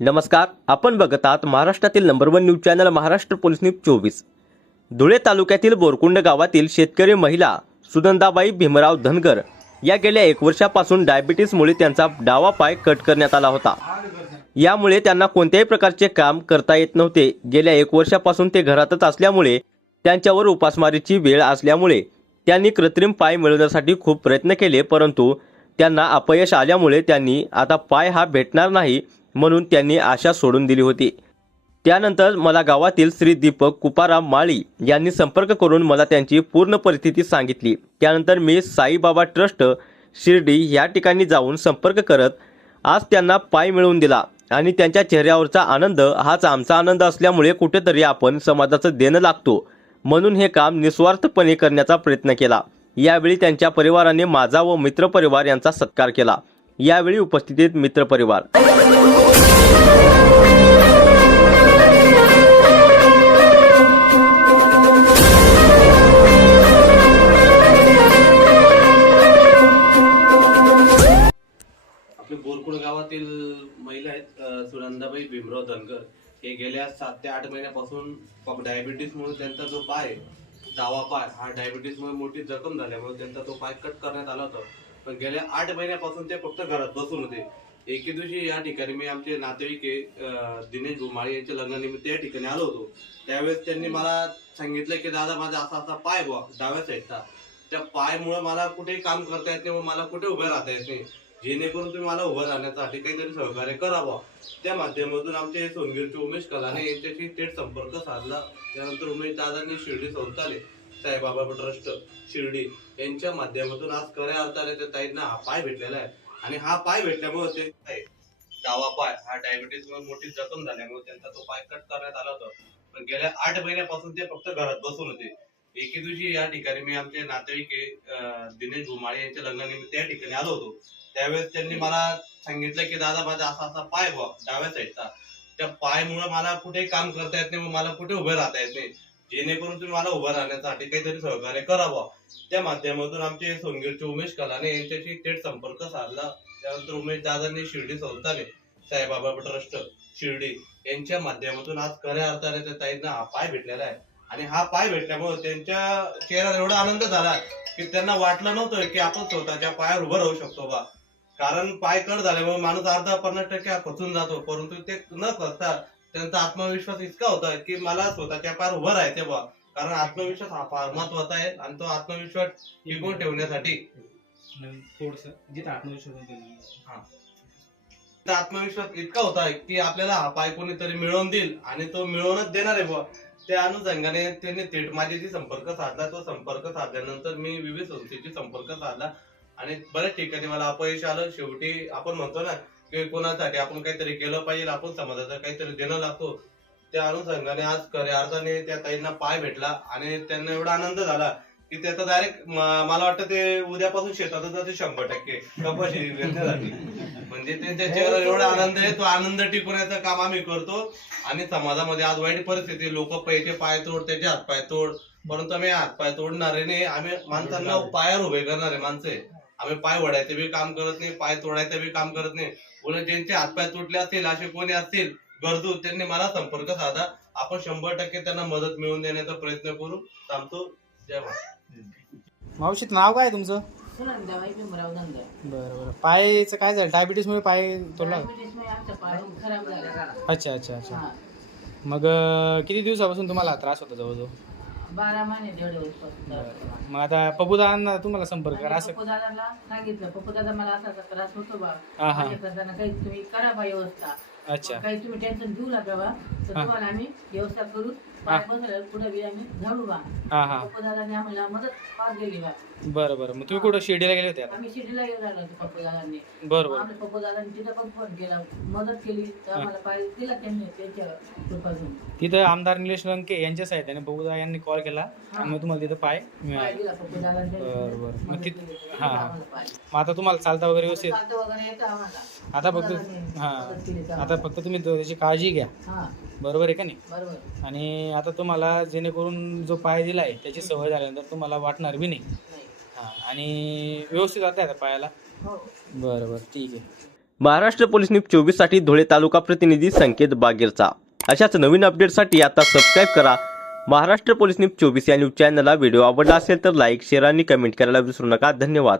नमस्कार आपण बघत आहात महाराष्ट्रातील number one news channel Maharashtra police news चोवीस. धुळे तालुक्यातील बोरकुंड गावातील शेतकरी महिला सुनंदाबाई भीमराव धनगर या गेल्या एक वर्षापासून डायबिटीसमुळे त्यांचा डावा पाय कट करण्यात आला होता. यामुळे त्यांना कोणत्याही प्रकारचे काम करता येत नव्हते. गेल्या एक वर्षापासून ते घरातच असल्यामुळे त्यांच्यावर उपासमारीची वेळ असल्यामुळे त्यांनी कृत्रिम पाय मिळवण्यासाठी खूप प्रयत्न केले परंतु त्यांना अपयश आल्यामुळे त्यांनी आता पाय हा भेटणार नाही म्हणून त्यांनी आशा सोडून दिली होती. त्यानंतर मला गावातील श्री दीपक कुपाराम माळी यांनी संपर्क करून मला त्यांची पूर्ण परिस्थिती सांगितली. त्यानंतर मी साईबाबा ट्रस्ट शिर्डी या ठिकाणी जाऊन संपर्क करत आज त्यांना पाय मिळवून दिला आणि त्यांच्या चेहऱ्यावरचा आनंद हाच आमचा आनंद असल्यामुळे कुठेतरी आपण समाजाचं देणं लागतो. म्हणून हे काम निस्वार्थपणे करण्याचा प्रयत्न केला. यावेळी त्यांच्या परिवाराने माझा व मित्रपरिवार यांचा सत्कार केला. यावेळी उपस्थितीत मित्रपरिवार बोरकुड गावातील महिला आहेत अ, सुनंदाबाई भीमराव धनगर. हे गेल्या सात ते आठ महिन्यापासून डायबिटीस म्हणून त्यांचा जो पाय दावा पाय हा डायबिटीसमुळे मोठी जखम झाल्यामुळे त्यांचा तो पाय कट करण्यात आला होता. पण गेल्या आठ महिन्यापासून ते फक्त घरात बसून होते. एके दिवशी या ठिकाणी मी आमचे नातेवाईक आहे, दिनेश भुमाळे यांच्या लग्नानिमित्त या ठिकाणी आलो होतो. त्यावेळेस त्यांनी मला सांगितलं की दादा माझा असा असा पाय बुवा डाव्या साईडचा. त्या पायमुळे मला कुठेही काम करता येत नाही व मला कुठे उभे राहता येत नाही. जेणेकरून तुम्ही मला उभं राहण्यासाठी काहीतरी सहकार्य करावं त्या माध्यमातून आमचे सोनगीरचे उमेश कलाने यांच्याशी थेट संपर्क साधला. त्यानंतर उमेश दादांनी शिर्डी संस्थाने साईबाबा ट्रस्ट शिर्डी यांच्या माध्यमातून आज खऱ्या अर्थाने त्या ताईंना हा पाय भेटलेला आहे. आणि हा पाय भेटल्यामुळे ते काय, डावा पाय हा डायबिटीस मुळे मोठी जखम झाल्यामुळे त्यांचा तो पाय कट करण्यात आला होता. पण गेल्या आठ महिन्यापासून ते फक्त घरात बसून होते. एके दिवशी या ठिकाणी मी आमचे नातेवाईक आहे, अं, दिनेश घुमाळे यांच्या लग्नानिमित्त या ठिकाणी आलो होतो. त्यावेळेस त्यांनी मला सांगितलं की दादा माझा असा असा पाय बुवा डाव्या साईडचा त्या पायमुळे मला कुठे काम करता येत नाही व मला कुठे उभे राहता येत नाही. जेणेकरून तुम्ही मला उभं राहण्यासाठी काहीतरी सहकार्य करावं त्या माध्यमातून आमचे सोनगीरचे उमेश कलाने यांच्याशी थेट संपर्क साधला. त्यानंतर उमेश दादांनी शिर्डी संस्थाने साईबाबा ट्रस्ट शिर्डी यांच्या माध्यमातून आज खऱ्या अर्थाने त्या ताईंना हा पाय भेटलेला आहे. आणि हा पाय भेटल्यामुळे त्यांच्या चेहऱ्याला एवढा आनंद झाला की त्यांना वाटलं नव्हतं की आपण स्वतःच्या पायावर उभं राहू शकतो बा कारण पाय कड झाल्यामुळे माणूस अर्धा पन्नास टक्के खचून जातो परंतु ते न खचता त्यांचा आत्मविश्वास इतका होता की मला स्वतःच्या पायावर उभं राहायचे बा कारण आत्मविश्वास हा फार महत्त्वाचा आहे आणि तो आत्मविश्वास टिकवून ठेवण्यासाठी. थोडस जिथं आत्मविश्वास. तर आत्मविश्वास इतका होता की आपल्याला हा पाय कोणीतरी मिळवून देईल आणि तो मिळवूनच देणार आहे बुवा. त्या अनुषंगाने त्यांनी थेट माझ्याशी संपर्क साधला तो संपर्क साधल्यानंतर मी विविध संस्थेशी संपर्क साधला. आणि बऱ्याच ठिकाणी मला अपयश आलं. शेवटी आपण म्हणतो ना की कोणासाठी आपण काहीतरी केलं पाहिजे आपण समाजाचं काहीतरी देणं लागतो. त्या अनुषंगाने आज खऱ्या अर्थाने त्या ताईंना पाय भेटला आणि त्यांना एवढा आनंद झाला की त्याचा डायरेक्ट मला वाटतं ते उद्यापासून शेतातच जाते शंभर टक्के. कपाशी म्हणजे त्यांच्या चेहऱ्यावर एवढा आनंद आहे तो आनंद टिकवण्याचं काम आम्ही करतो. आणि समाजामध्ये आज वाईट परिस्थिती लोक पैसे पाय तोड त्याचे हात पाय तोड. परंतु आम्ही हात पाय तोडणारे नाही. आम्ही माणसांना पायावर उभे करणारे माणसे आम्ही पाय वडायचं बी काम करत नाही पाय तोडायचं बी काम करत नाही. उलट ज्यांचे हातपाय तुटले असतील असे कोणी असतील गरजू त्यांनी मला संपर्क साधा. आपण शंभर टक्के त्यांना मदत मिळवून देण्याचा प्रयत्न करू. थांबतो. जय मावशीत नाव काय तुमचं? सुनंदाबाई भीमराव धनगर बरं बरं. पायचं काय झालं? डायबिटीसमुळे पाय तोडला? डायबिटीसमुळे आमचा पाय खराब झाला. अच्छा अच्छा अच्छा. मग किती दिवसापासून तुम्हाला त्रास होता जवळजवळ? बारा महिने दीड बरं. मग आता तुम्हाला संपर्क करा असं दादाला सांगितलं पप्पू दादा मला असा असा त्रास होतो बा हा, हा. माझ्या करताना काही तुम्ही करा बा व्यवस्था अच्छा काही तुम्ही टेन्शन घेऊ नका बा तर हा. तुम्हाला आम्ही व्यवस्था करू हां हां. बरं बरं. मग तुम्ही कुठं शिर्डीला गेले होते आम्ही शिर्डीला गेलो तिथं पण फोन केला मदत केली. तर आम्हाला पाय दिला त्यांनी त्यांच्या कृपातून. तिथं आमदार निलेश लंके यांच्या साहित्याने बबुदा यांनी कॉल केला. आणि मग तुम्हाला तिथं पाय दिला पप्पू दादांनी बरं, बरं. मग मदत ती- केली. हा, हा. मग आता तुम्हाला चालता वगैरे व्यवस्थित? चालतं वगैरे येतं आम्हाला. आता फक्त हां. आता फक्त तुम्ही त्याची काळजी घ्या. बरोबर आहे का नाही? बरोबर. आणि आता तुम्हाला जेणेकरून जो पाय दिला आहे त्याची सवय झाल्यानंतर तुम्हाला वाटणार बी नाही. नाही हां आणि व्यवस्थित जाते आता पायाला? हो. बरं बरं ठीक आहे. महाराष्ट्र पोलीस न्यूज चोवीससाठी धुळे तालुका प्रतिनिधी संकेत बागेरचा. अशाच नवीन अपडेटसाठी आता सबस्क्राईब करा. महाराष्ट्र पोलीस न्यूज चोवीस या न्यूज चॅनलला व्हिडिओ आवडला असेल तर लाईक शेअर आणि कमेंट करायला विसरू नका. धन्यवाद.